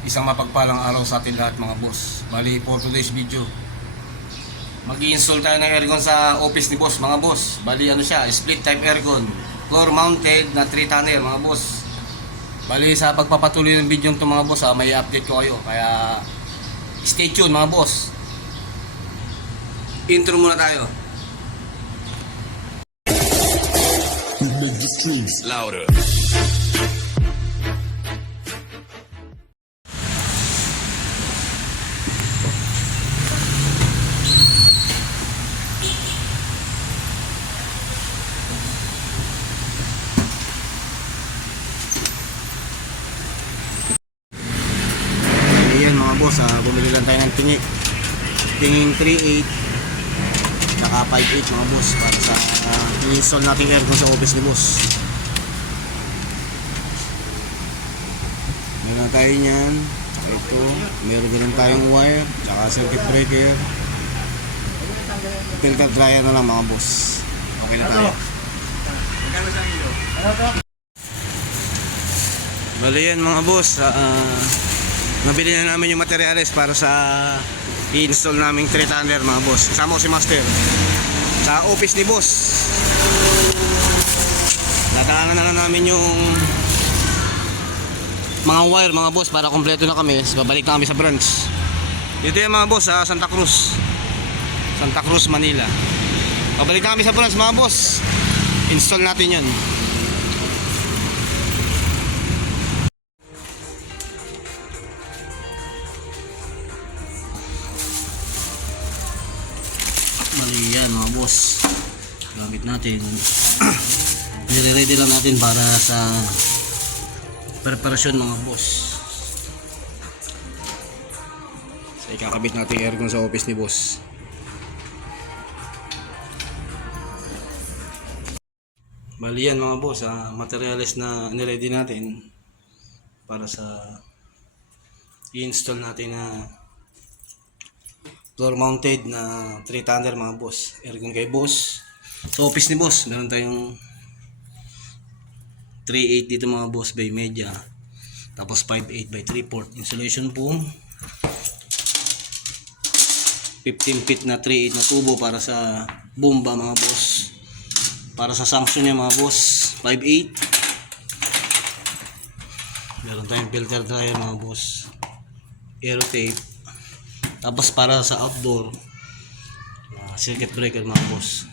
Isang mapagpalang araw sa atin lahat mga boss. Bali, for today's video, mag-i-install tayo ng aircon sa office ni boss mga boss. Bali ano siya, split type aircon, floor mounted na 3-tonner mga boss. Bali sa pagpapatuloy ng video ito mga boss, may update ko kayo. Kaya stay tuned mga boss. Intro muna tayo. Make the streams louder. Ayan mga boss, bumili lang tayo ng tinging 3.8 saka 5.8 mga boss para sa i-install nating aircon sa office ni boss. Meron tayo nyan, ito, meron din tayong wire saka circuit breaker, filter dryer na lang mga boss. Okay na tayo. Bali yan mga boss, nabili na namin yung materyales para sa i-install naming 3-tonner mga boss. Kasama ko si Master sa office ni boss. Dadaanan na lang namin yung mga wire mga boss para kompleto na kami. Babalik na kami sa branch. Dito yan mga boss sa Santa Cruz, Manila. Babalik na kami sa branch mga boss. Install natin yun. Mali yan mga boss, gamit natin. Nire-ready lang natin para sa preparasyon mga boss. So ikakabit natin yung aircon sa office ni boss. Mali yan mga boss, materials na niready natin para sa i-install natin na floor mounted na 3-tonner mga boss. Aircon kay boss. Sa office ni boss, meron tayong 3.8 dito mga boss by media. Tapos 5.8 by 3/4 insulation foam. 15 feet na 3.8 na tubo para sa bomba mga boss. Para sa sanction niya mga boss, 5.8. Meron tayong filter dryer mga boss. Aero tape. Tapos para sa outdoor, circuit breaker mga boss.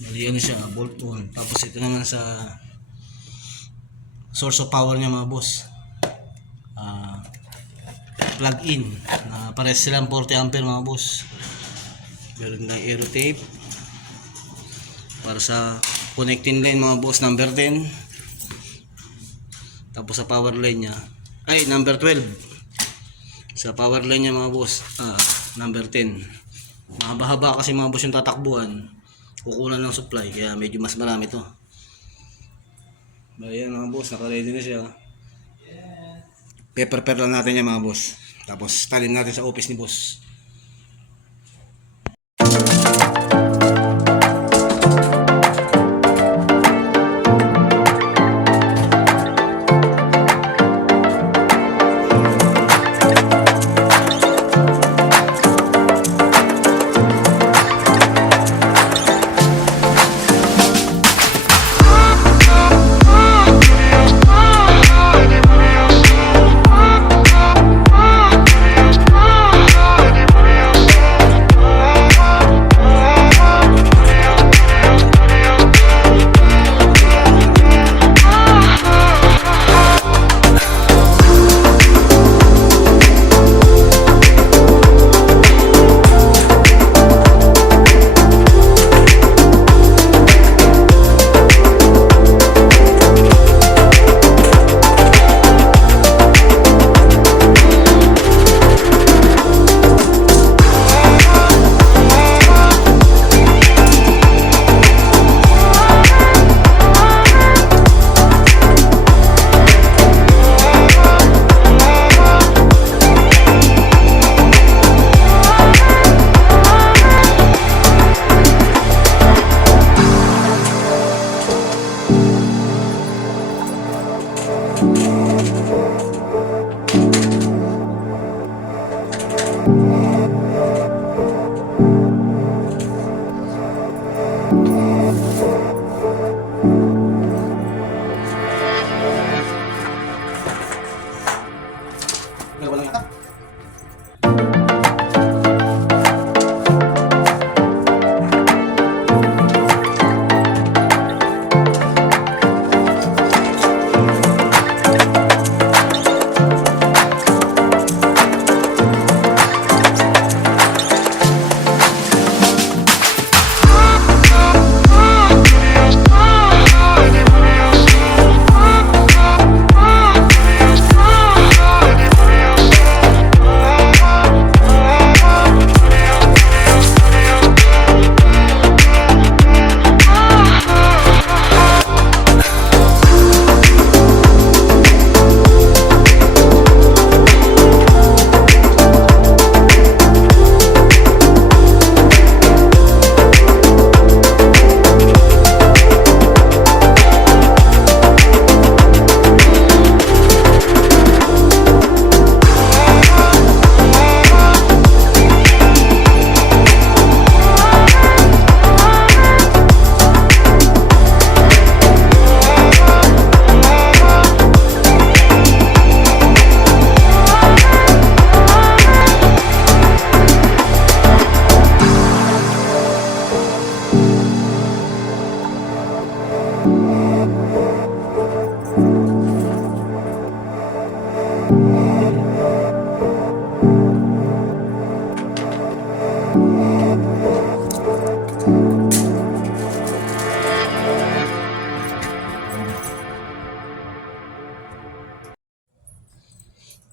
Bali ano siya, bolt on. Tapos ito naman sa source of power niya mga boss, plug in na pares silang 40 ampere mga boss. Meron na aero tape para sa connecting line mga boss, number 10. Tapos sa power line niya ay number 12. Sa power line niya mga boss, number 10. Mahaba-haba kasi mga boss yung tatakbuhan, kukunan ng supply, kaya medyo mas marami to. Ayan mga boss, naka-ready na siya. Prepare lang natin yan mga boss. Tapos talin natin sa office ni boss.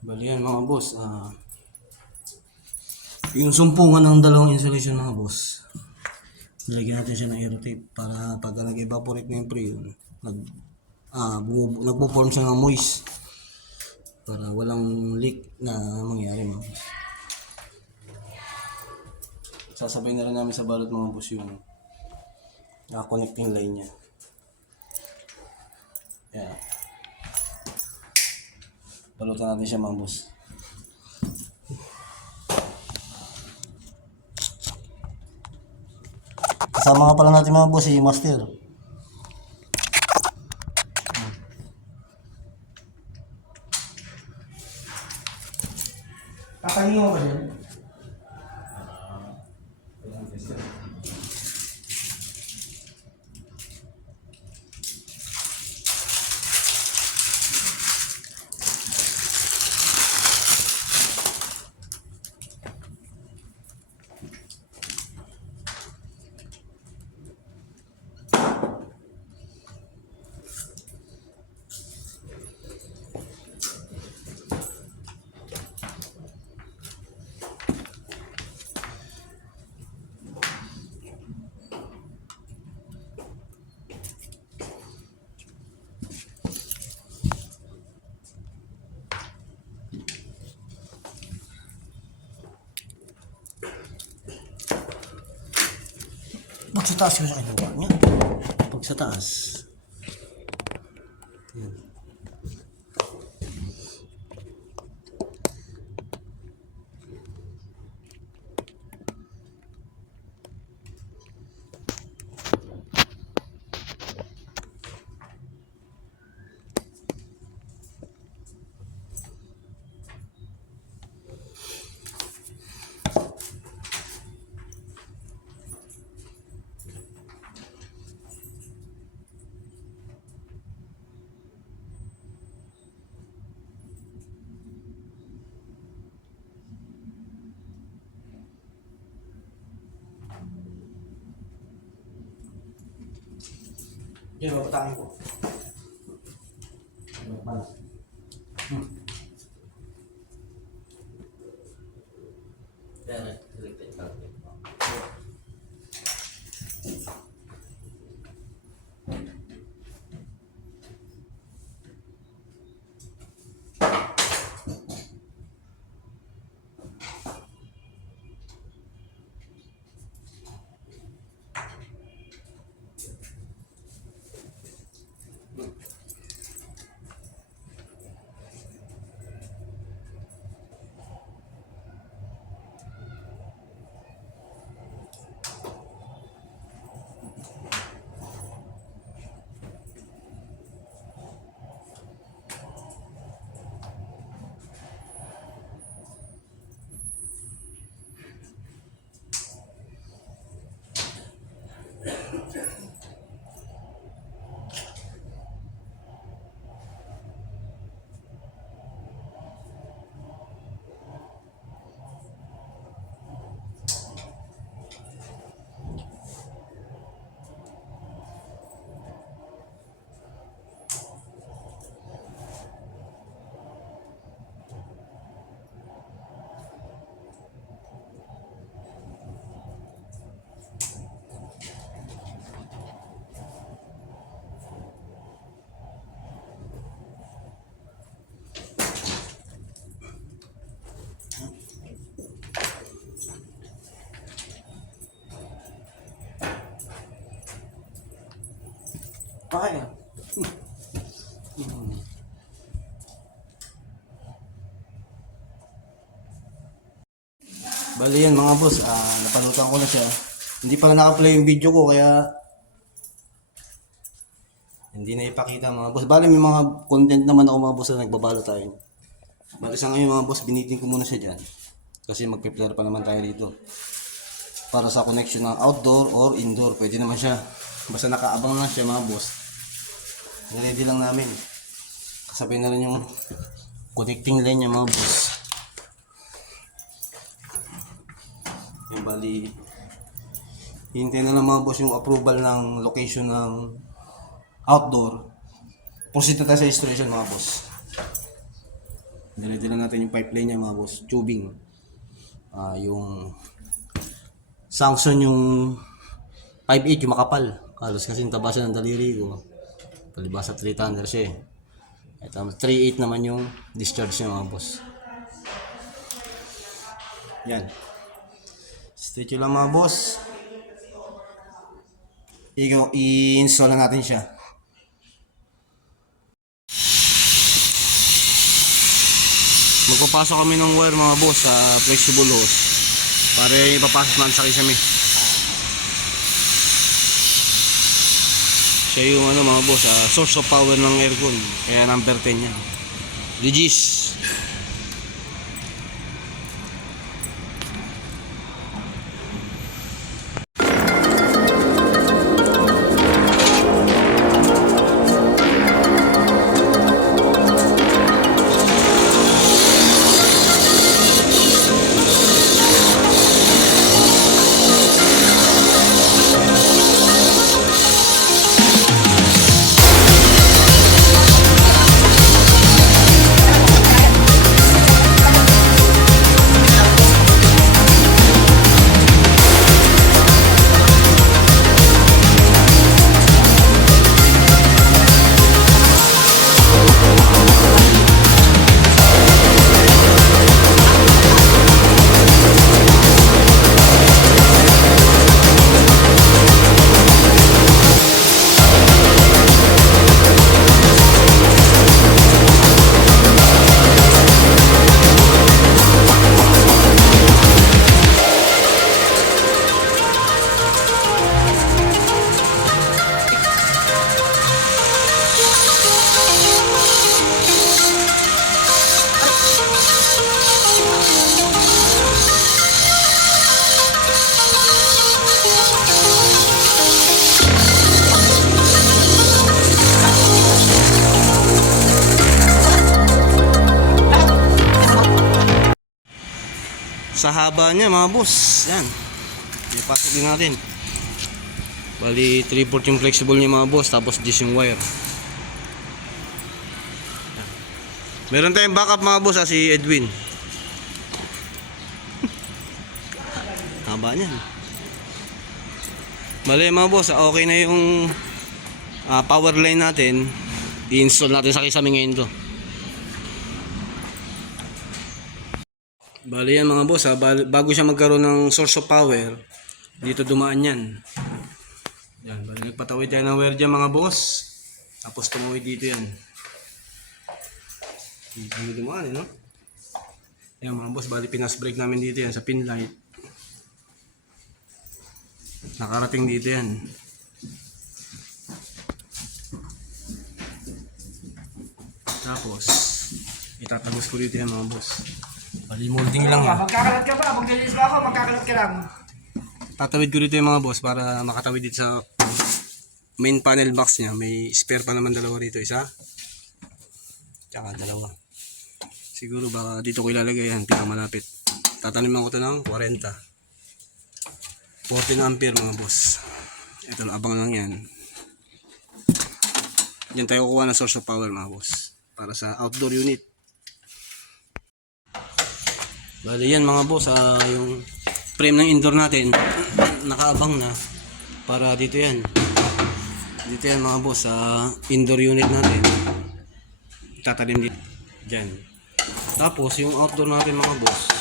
Bali yan mga boss, yung sumpungan ng dalawang insulation mga boss, nilagyan natin siya ng air tape para pag nag-evaporate na yung freon, nagpo-form siya ng moist para walang leak na mangyari mga boss. Sasabay na rin namin sa balot mga boss yung connecting line niya. Yan. Balutan natin siya mga boss. Kasama nga pala natin mga boss si Master. Kakainin mo ba siya? Pag sa taas ko siya kinuha niya. Pag sa taas. Yan. Yan, mapatakin ko. Kaya. Bali yan mga boss, napalutan ko na siya. Hindi pa naka-play yung video ko kaya hindi na ipakita mga boss. Bali may mga content naman ako mga boss na nagbabalo tayo. Bali sa ngayon mga boss, binitin ko muna siya dyan. Kasi mag-prepare pa naman tayo dito. Para sa connection ng outdoor or indoor, pwede naman siya. Basta nakaabang na siya mga boss. Ready lang namin. Kasabay na rin yung connecting line niya mga boss. Yung bali, hintay na lang mga boss yung approval ng location ng outdoor. Proceed na tayo sa installation mga boss. Dala-dala natin yung pipeline niya mga boss, tubing. Yung sanction yung 5.8 yung makapal. Halos kasing taba siya ng daliri ko. Palibasa 3 thunder siya eh. At 3.8 naman yung discharge niya mga boss. Yan. Stretch lang mga boss. I-install na natin siya. Magpapasok kami ng wire mga boss sa flexible hose para ipapasok natin sa kisame. Siya yung mga boss, source of power ng aircon. Kaya number 10 yan. Regis. Sa haba niya mga boss, yan. Ipasok din natin. Bali 3/4 yung flexible niya mga boss, tapos 10 yung wire. Meron tayong backup mga boss si Edwin. Haba niya. Bali mga boss, okay na yung power line natin. I-install natin sa kisame ngayon to. Bali yan mga boss, bago siya magkaroon ng source of power, dito dumaan yan. Yan, bali nagpatawid tayo ng wire dyan mga boss. Tapos tumawid dito yan. Dito kami dumaan no? Yan mga boss, bali pinas brake namin dito yan sa pin light. Nakarating dito yan. Tapos itatagos ko dito yan mga boss. Bali molding lang yan. Magkakalat ka ba? Maglilis ba ako? Magkakalat ka lang. Tatawid ko dito yung mga boss para makatawid dito sa main panel box niya. May spare pa naman dalawa rito. Isa. Tsaka dalawa. Siguro baka dito ko ilalagay yan. Pinakamalapit. Tataniman ko ito ng 40. 14 ampere mga boss. Ito abang lang yan. Diyan tayo kukuha ng source of power mga boss. Para sa outdoor unit. Bali yan mga boss, yung frame ng indoor natin nakaabang na para dito yan. Dito yan mga boss, indoor unit natin. Tatalim dito. Dyan. Tapos yung outdoor natin mga boss,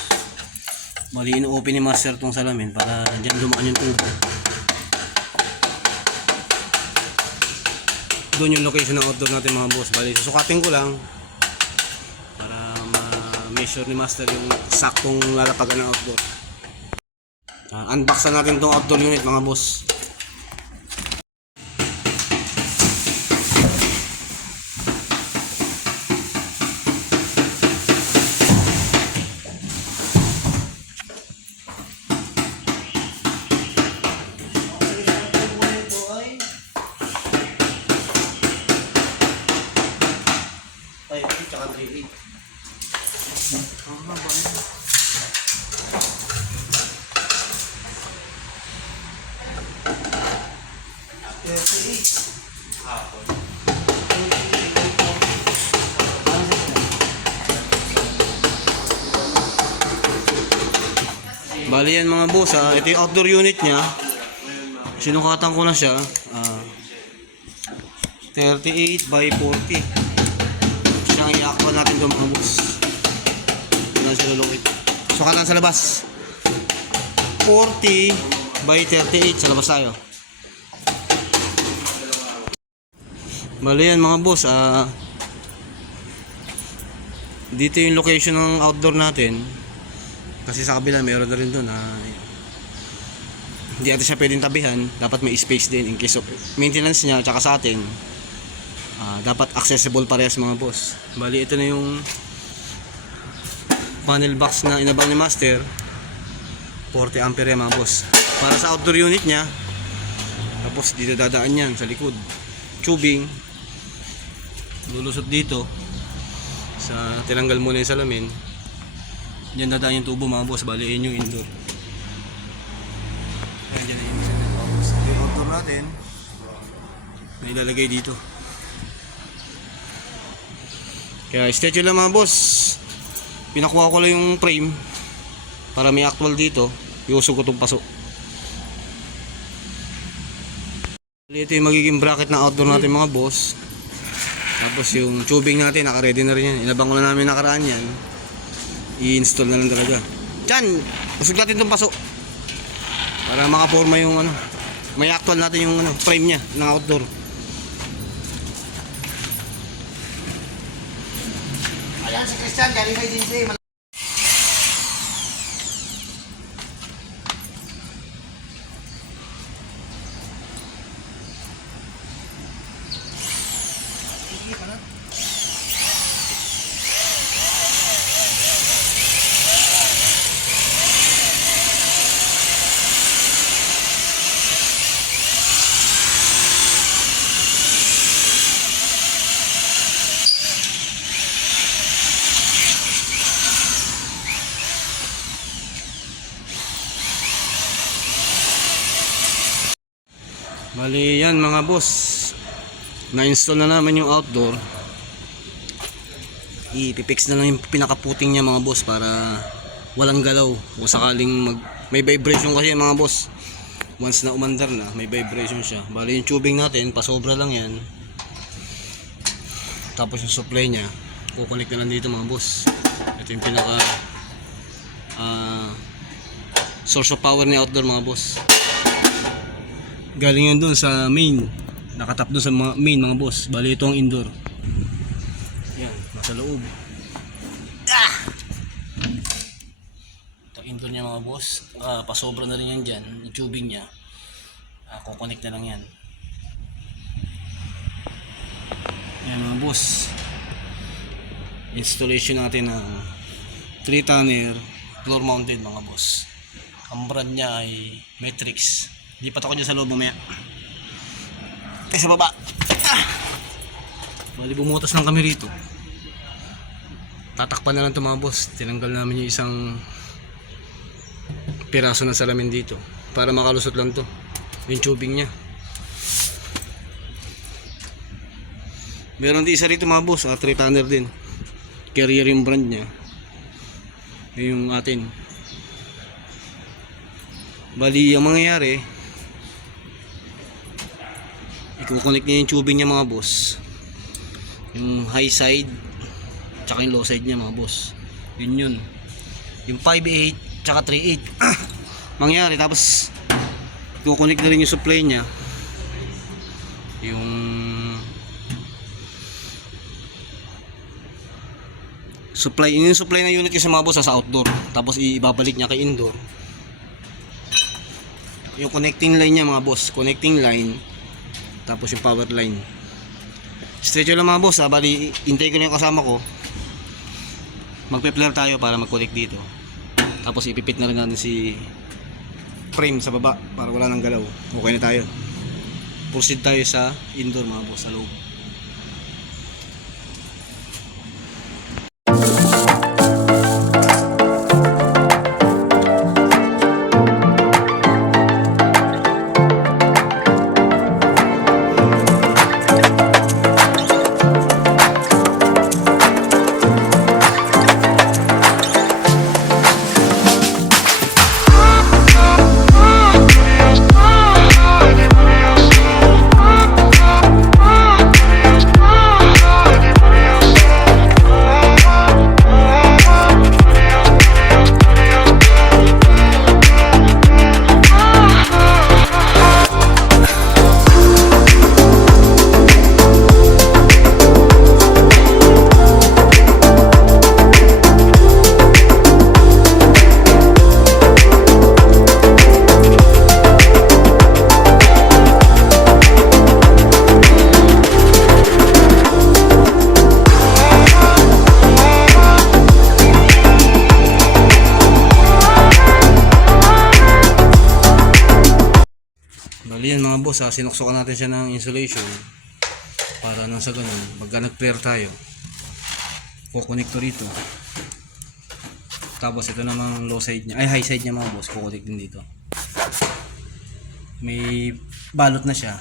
bali ino-open ni master tong salamin para dyan dumaan yung tubo. Doon yung location ng outdoor natin mga boss. Bali susukatin ko lang measure ni master yung saktong lalapagan ng outdoor. Unbox na natin tong outdoor unit mga boss. Ay, tsaka 3.8. Bali yan mga boss, ito yung outdoor unit niya. Sinukatan ko na siya. 38 by 40. Siyang i-actual natin doon mga boss. Ito na sila lukit. Sukatan sa labas. 40 by 38 sa labas tayo. Bali yan mga boss, dito yung location ng outdoor natin. Kasi sa kabila meron na rin doon. Hindi natin siya pwedeng tabihan. Dapat may space din in case of maintenance niya. Tsaka sa atin, dapat accessible parehas mga boss. Bali ito na yung panel box na inabang ni Master. 40 ampere yan mga boss. Para sa outdoor unit niya. Tapos dito dadaan yan sa likod. Tubing. Lulusot dito. Tinanggal muna yung salamin. Diyan dadaan yung tubo mga boss. Bali yun yung indoor. Ayan dyan yung indoor mga boss. Yung outdoor natin na ilalagay dito. Kaya statue lang mga boss. Pinakuha ko lang yung frame para may actual dito. Iusog ko itong paso. Ito yung magiging bracket na outdoor natin mga boss. Tapos yung tubing natin naka-ready na rin yan. Inabang ko na namin nakaraan yan. I-install na lang talaga. Diyan! Usog natin itong paso para makaporma yung may actual natin yung frame nya ng outdoor. Ayan si Christian, galing kay Jinsei. Bali yan mga boss, na-install na namin yung outdoor. Ipipix na lang yung pinakaputing niya mga boss para walang galaw o sakaling may vibration kasi mga boss. Once na umandar na, may vibration siya. Bali yung tubing natin, pasobra lang yan. Tapos yung supply niya, kukunik na lang dito mga boss. Ito yung pinaka source of power ni outdoor mga boss. Galing yan doon sa main. Nakatap doon sa main mga boss. Bali ito ang indoor. Yan, nasa loob. Ito indoor niya mga boss. Pasobra na rin yan dyan. Yung tubing niya. Kukonek na lang yan. Yan mga boss. Installation natin ng 3-tonner floor mounted mga boss. Ang brand niya ay Matrix. Lipat ako dyan sa loob mamaya. Sa baba. Bali bumutas lang kami rito. Tatakpan na lang ito mga boss. Tinanggal namin yung isang piraso ng salamin dito para makalusot lang to yung tubing nya. Meron din isa rito mga boss, 3-tonner din. Carrier yung brand nya. Yung atin. Bali ang mangyayari, i-connect niya yung tubing niya mga boss. Yung high side tsaka yung low side niya mga boss. Yun. Yung 5.8 tsaka 3.8 mangyari. Tapos i-connect na rin yung supply niya. Yung supply na unit kasi mga boss sa outdoor. Tapos ibabalik niya kay indoor. Yung connecting line niya mga boss. Connecting line. Tapos yung power line. Stretch lang mga boss. Bali, intay ko na yung kasama ko. Magpe-flare tayo para mag-connect dito. Tapos ipipit na rin natin si frame sa baba para wala nang galaw. Okay na tayo. Proceed tayo sa indoor mga boss, sa loob. boss, sinuksukan natin siya ng insulation para nang sa ganun, pagka nag-flare tayo, kukonekto rito. Tapos ito namang low side niya, ay high side niya mga boss, kukonect din dito. May balot na siya.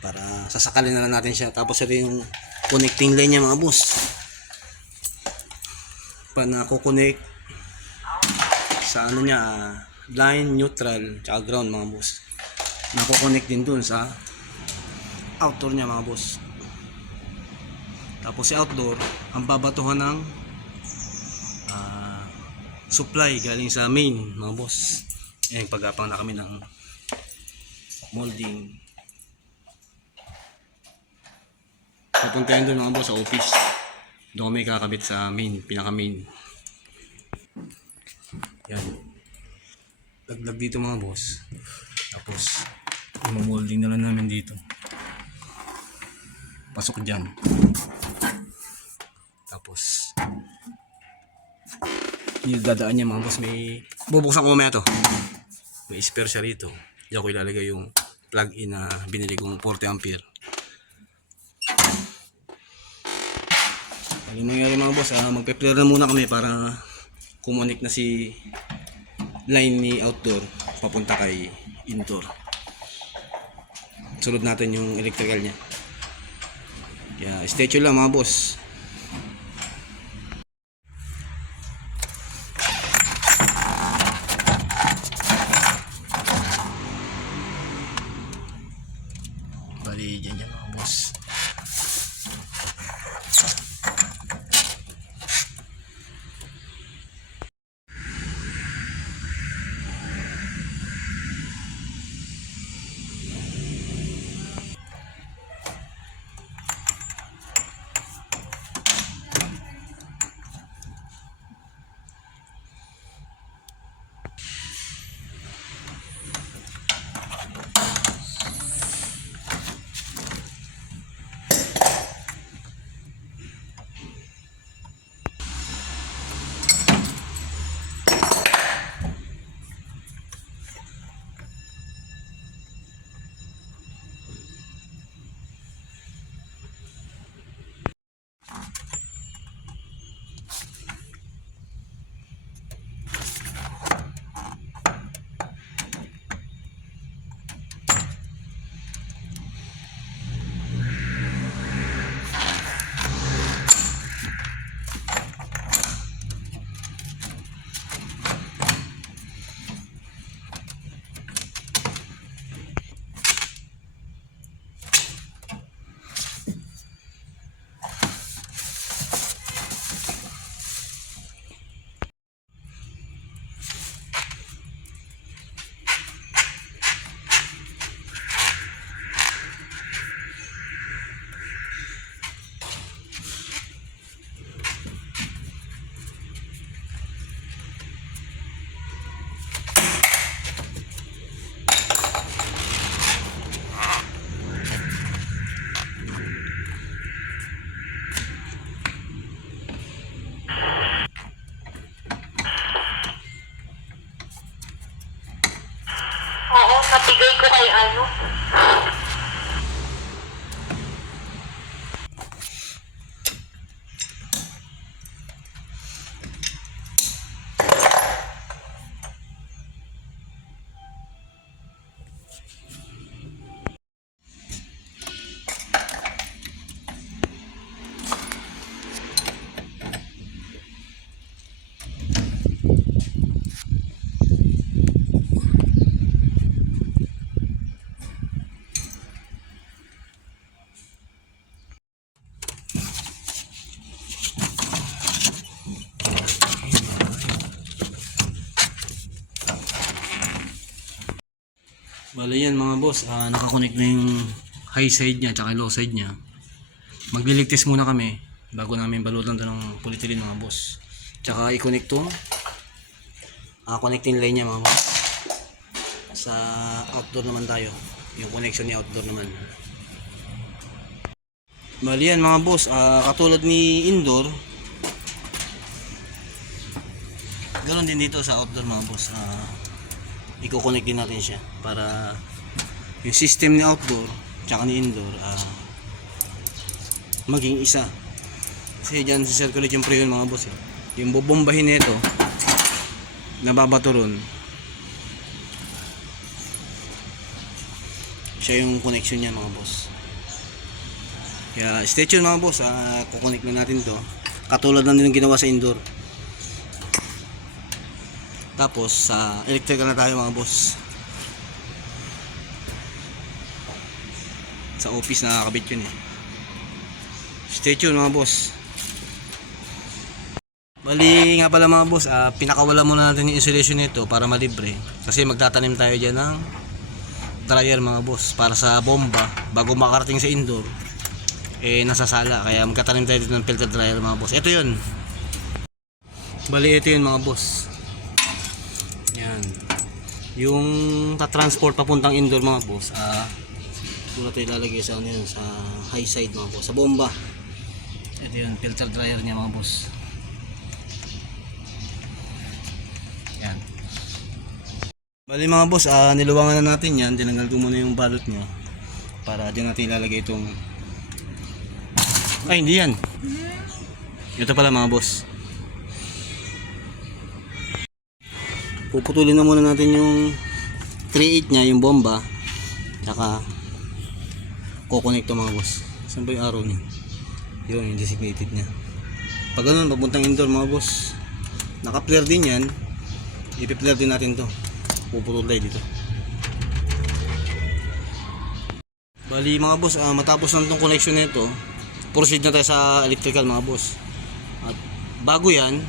Para sasakalin na lang natin siya. Tapos ito yung connecting line niya mga boss. Pa nakukonect sa ano niya, line, neutral, tsaka ground mga boss. Nakukonect din dun sa outdoor niya mga boss. Tapos si outdoor, ang babatuhan ng supply galing sa main mga boss. Ayan, pagapang na kami ng molding. Papuntahin doon mga boss sa office. Doon kami kakabit sa main, pinaka main. Yan. Laglag dito mga boss. Tapos molding na lang namin dito. Pasok dyan. Tapos yung dadaan niya mga boss, may bubuksan ko mamaya to. May spare siya rito. Diyan ko ilalagay yung plug-in na binili kong 40 ampere. Ano nangyari mga boss, magpe-flare na muna kami para kumonek na si line ni outdoor papunta kay indoor. Sunod natin yung electrical niya. Kaya stay tuned lang mga boss. Bali dyan mga boss. Oo, nabigay ko kay ano. Bali yan mga boss, nakakonect na yung high side niya at low side niya. Magliligtis muna kami bago namin balutan ito ng polyethylene mga boss. Tsaka i-connect to connecting line niya mga boss. Sa outdoor naman tayo, yung connection ni outdoor naman. Bali yan mga boss, katulad ni indoor, ganoon din dito sa outdoor mga boss. i-connect din natin siya para yung system ni outdoor tsaka ni indoor maging isa. Kasi dyan circulate yung preyon mga boss. Yung bobombahin nito nababato ron, siya yung connection niya mga boss. Kaya stay tuned mga boss, kukonek na natin to katulad lang din yung ginawa sa indoor. Tapos sa electrical na tayo mga boss. Sa office nakakabit yun eh. Stay tuned mga boss. Bali nga pala mga boss, pinakawala muna natin yung insulation nito para malibre. Kasi magtatanim tayo dyan ng dryer mga boss para sa bomba bago makarating sa indoor. Nasasala, kaya magtatanim tayo dito ng filter dryer mga boss. Ito yun. Bali ito yun mga boss. Yan. Yung ta-transport papuntang indoor mga boss, doon natin ilalagay sa ano yun, sa high side mga boss, sa bomba. Ito yun, filter dryer niya mga boss. Yan. Bali mga boss, niluwangan na natin yan. Tinanggal ko muna yung balot niya para dyan natin ilalagay itong hindi yan. Ito pala mga boss. Puputulin na muna natin yung 3/8 nya, yung bomba. Tsaka kukonect to mga boss. Saan ba yung arrow niya? Yung designated nya. Pag ganun, papuntang indoor mga boss, naka-flare din yan. Ipi-flare din natin to. Puputol tayo dito. Bali mga boss, matapos na itong connection nito, proceed na tayo sa electrical mga boss. At bago yan,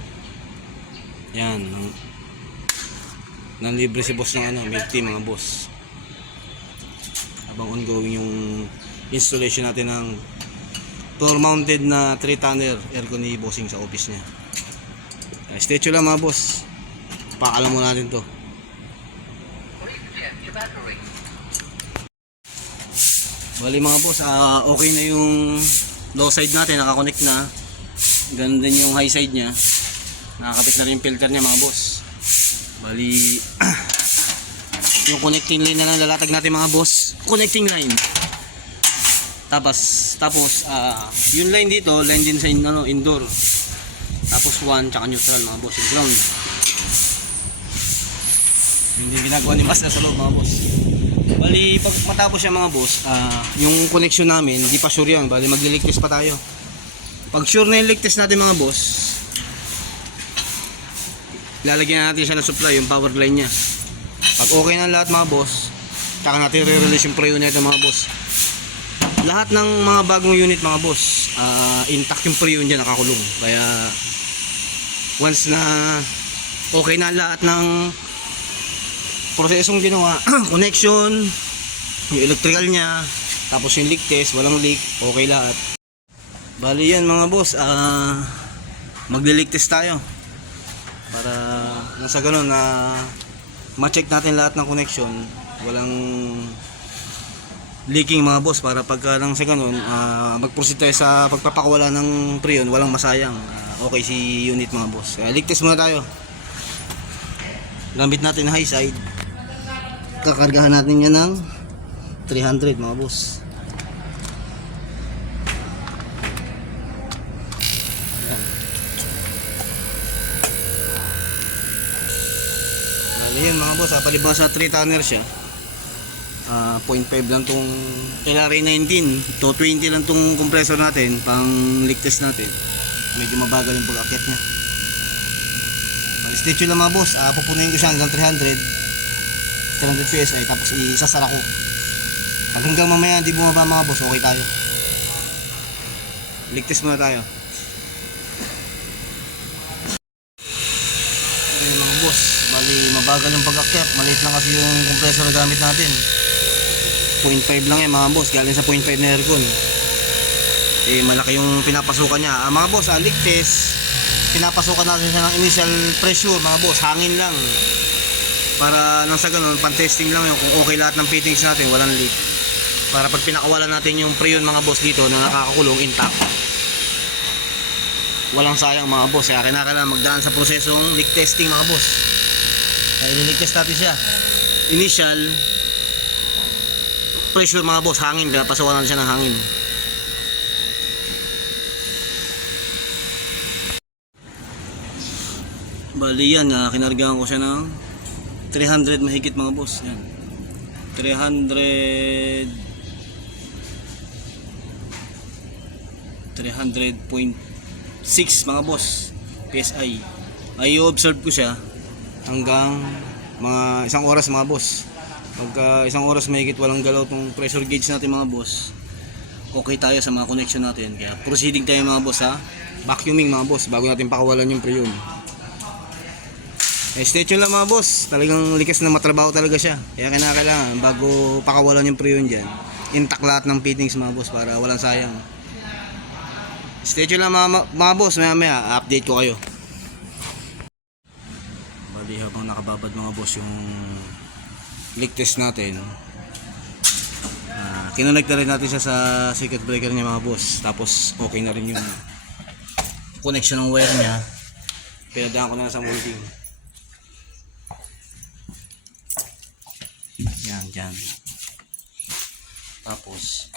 nanlibre si boss ng milk tea mga boss. Habang ongoing yung installation natin ng floor mounted na 3-tonner aircon ni bossing sa office niya. Stay tuned lang mga boss. Pakaalam mo natin to. Bali mga boss, okay na yung low side natin, nakakonect na. Ganun din yung high side nya. Nakakapit na rin yung filter nya mga boss. Bali yung connecting line na lang lalatag natin mga boss. Connecting line. Tapos yung line dito, line din sa indoor. Tapos 1 tsaka neutral mga boss, yung ground. Hindi ginagawa ni Master sa loob mga boss. Bali pag matapos siya mga boss, yung connection namin hindi pa sure yan. Bali magli-leak test pa tayo. Pag sure na yung leak test natin mga boss, lalagyan natin siya ng supply, yung power line nya. Pag okay na lahat mga boss, saka natin re-release yung preyo nito mga boss. Lahat ng mga bagong unit mga boss, intact yung preyo niya, nakakulong. Kaya once na okay na lahat ng prosesong ginawa, connection, yung electrical nya, tapos yung leak test, walang leak, okay lahat. Bali yan mga boss, magle-leak test tayo para nasa ganun na ma-check natin lahat ng connection, walang leaking mga boss, para pagka nang sa ganun mag-proceed tayo sa pagpapakawala ng preyon, walang masayang. Okay si unit mga boss. Kaya leak test muna tayo. Gamit natin high side, kakargahan natin yan ng 300 mga boss. Ayan mga boss, palibas sa 3-tonner siya, 0.5 lang tong LRA19, 220 lang tong compressor natin pang leak test natin. Medyo mabagal yung pag-akyat nya. Stay tuned lang mga boss, pupunuin ko siya hanggang 300 PSI, tapos isasara ko. Pag hanggang mamaya hindi bumaba mga boss, okay tayo. Leak test muna tayo. Ayan mga boss, bali mabagal yung pag-akyat, maliit lang kasi yung compressor na gamit natin. 0.5 lang yan mga boss, galing sa 0.5 na aircon. Malaki yung pinapasukan niya. Mga boss, leak test, pinapasukan natin siya ng initial pressure mga boss, hangin lang. Para nang sa ganun, pan-testing lang yung kung okay lahat ng fittings natin, walang leak. Para pag pinakawalan natin yung preyon mga boss dito na nakakakulong intact, walang sayang mga boss. Kaya kinakailangan magdaan sa prosesong leak testing mga boss. Kaya i-leak test natin siya. initial pressure mga boss, hangin, pinapasawan natin siya ng hangin. Bali yan, kinargahan ko siya ng 300 mahigit mga boss. Yan. 300.6 mga boss PSI. Ay observe ko siya hanggang mga isang oras mga boss. Pagka isang oras mahigit walang galaw tong pressure gauge natin mga boss, okay tayo sa mga connection natin. Kaya proceeding tayo mga boss ha, vacuuming mga boss bago natin pakawalan yung preyon. Stay tuned lang mga boss, talagang likas na matrabaho talaga siya. Kaya kailangan bago pakawalan yung preyon dyan, intact lahat ng fittings mga boss para walang sayang. Stay tuned lang mga boss, maya update ko kayo. Bali habang nakababad mga boss yung leak test natin, kinonect na rin natin siya sa circuit breaker niya mga boss. Tapos okay na rin yung connection ng wire niya. Pinadaan ko na sa mounting. Yan, dyan. Tapos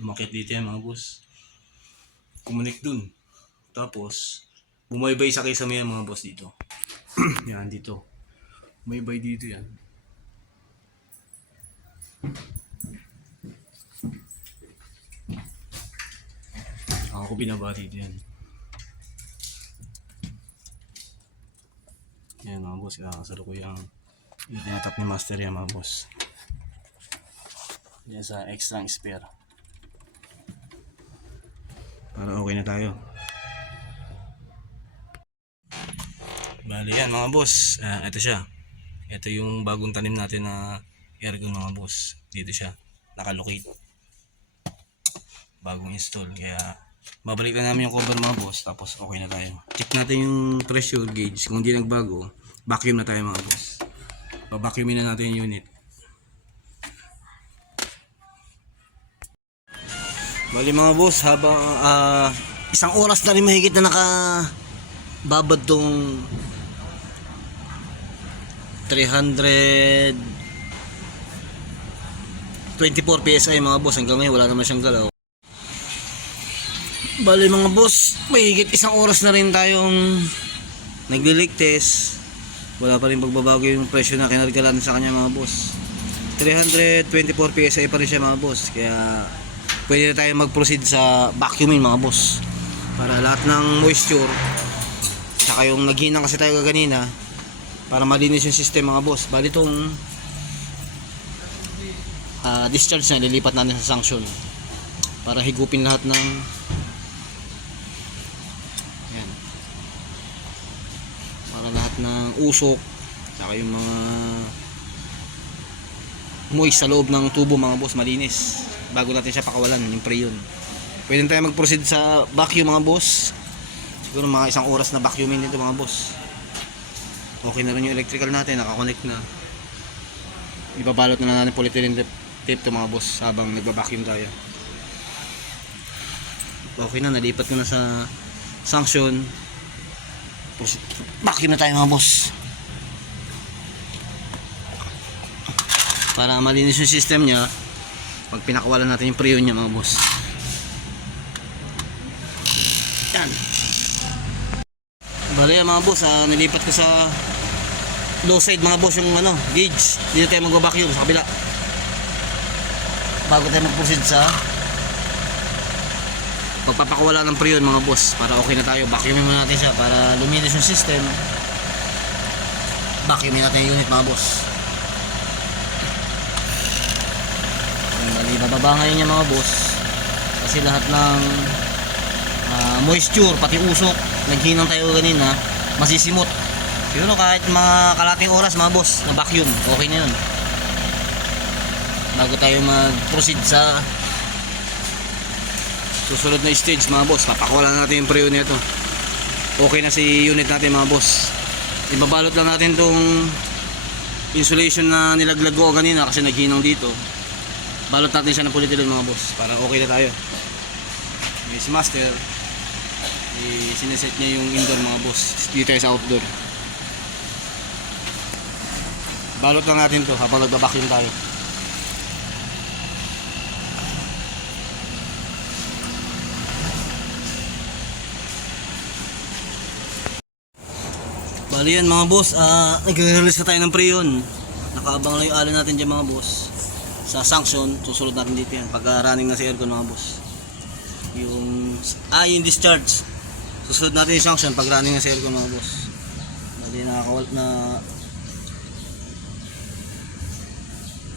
umakit dito yan mga boss, kumonek dun. Tapos bumaybay sa kisame yan mga boss dito. Yan dito, bumaybay dito yan. Ako binaba dito yan. Yan mga boss, kasalukuyang yung tinatap ni master yan mga boss. Yan sa extra spare. Para okay na tayo. Bali yan mga boss, ito siya. Ito yung bagong tanim natin na aircon mga boss. Dito siya nakalocate, bagong install. Kaya babalik na namin yung cover mga boss, tapos okay na tayo. Check natin yung pressure gauge. Kung hindi nagbago, vacuum na tayo mga boss. Babacuumin na natin yung unit. Bali mga boss, habang isang oras na rin mahigit na nakababad tong 324 PSI mga boss. Hanggang ngayon wala naman siyang galaw. Bali mga boss, mahigit isang oras na rin tayong nagli-leak test. Wala pa rin pagbabago yung presyo na kinargalan sa kanya mga boss. 324 PSI pa rin siya mga boss. Kaya pwede na tayo mag-proceed sa vacuuming mga boss, para lahat ng moisture saka yung naghinang kasi tayo kaganina, para malinis yung system mga boss. Bali itong discharge na lilipat natin sa sanction para higupin lahat ng yan, para lahat ng usok saka yung mga moist sa loob ng tubo mga boss malinis bago natin siya pakawalan yung preyon. Pwede tayo mag-proceed sa vacuum mga boss. Siguro mga isang oras na vacuuming dito mga boss. Okay na rin yung electrical natin, nakakonect na. Ibabalot na natin polyethylene tape to mga boss habang nagba-vacuum tayo. Okay na, nalipat ko na sa sanction. Vacuum na tayo mga boss, para malinis yung system niya pag pinakawalan natin yung preyon niya mga boss. Yan. Bali yan mga boss, nilipat ko sa low side mga boss yung gauge. Dito tayo magba-vacuum sa kabila bago tayo mag-proceed sa pagpapakawala ng preyon mga boss, para okay na tayo. Vacuumin muna natin siya para luminis yung system. Vacuumin natin yung unit mga boss. Bali bababa ngayon niya mga boss, kasi lahat ng moisture pati usok naghinang tayo kanina masisimot. Siguro kahit mga kalating oras mga boss na vacuum, okay na yun bago tayo mag-proceed sa susunod na stage mga boss. Papakawalan natin yung preyon nito. Okay na si unit natin mga boss. Ibabalot lang natin tong insulation na nilaglag ko kanina kasi naghinang dito. Balot natin siya ng polyethylene mga boss para okay na tayo. Si master sineset niya yung indoor mga boss, dito tayo sa outdoor. Balot lang natin to habang nagbabakin tayo. Bali yan mga boss, nagre-release na tayo ng preyon. Nakaabang lang yung alon natin dyan mga boss. Sa sanction, susunod natin dito yan. Pag running na si aircon mga boss. Yung discharge. Susunod natin yung sanction pag running na si aircon mga boss. Bali nakakawal na...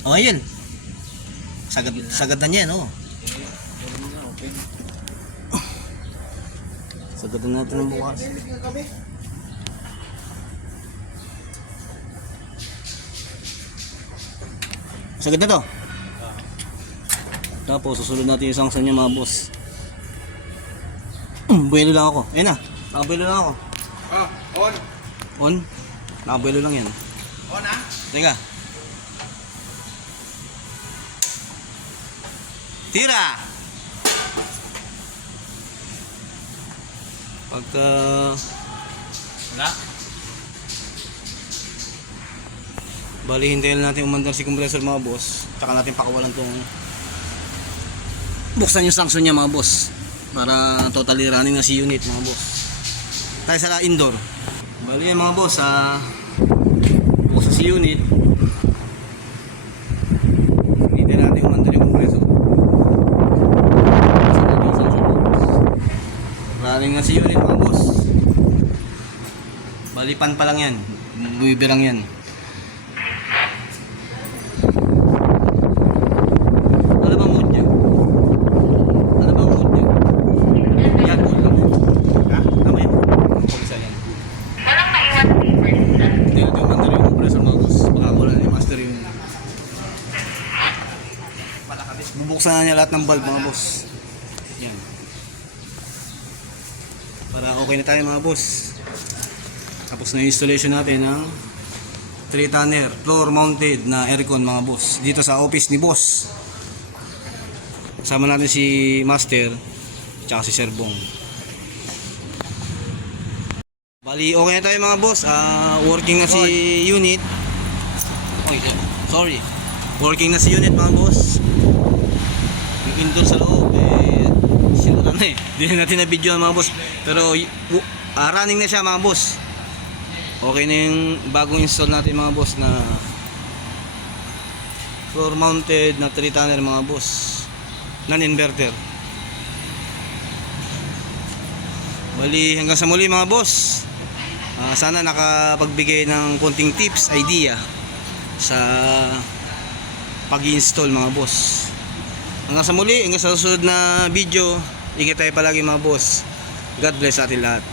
Oh, ayun. Sagad na niyan, oh. Sagad na natin ng bukas. Sagad na to. Tapos susunod natin yung sanction niya mga boss. Buwelo lang ako. Ayun na. Nakabuwelo lang ako. On. On? Nakabuwelo lang yan. On ah. Teka. Tira! Pagka... Wala. Bali, hintayin natin umandar si compressor mga boss. Tsaka natin pakawalan tong buksan yung sanction niya mga boss. Para totally running na si unit mga boss. Tayo sa indoor. Bali yan mga boss, buksan si unit. Hintayin natin umandar yung compressor. Buksan natin yung sanction mga boss. Running na si unit mga boss. Bali, pan pa lang yan. Bumibirang yan. Bubuksan na niya lahat ng bulb mga boss. Yan. Para okay na tayo mga boss. Tapos na yung installation natin ng 3-tonner floor mounted na aircon mga boss. Dito sa office ni boss. Kasama natin si Master tsaka si Sir Bong. Bali okay na tayo mga boss. Working na si unit. Oy, sorry. Working na si unit mga boss. Yung indoor sa loob sinulan na Hindi na natin na video mga boss. Pero running na siya mga boss. Okay na yung bagong install natin mga boss na floor mounted na 3-tonner mga boss. Non-inverter. Bali hanggang sa muli mga boss. Sana nakapagbigay ng konting tips, idea sa pag-install mga boss. Hanggang sa muli, hanggang sa susunod na video. Ingat tayo palagi mga boss. God bless atin lahat.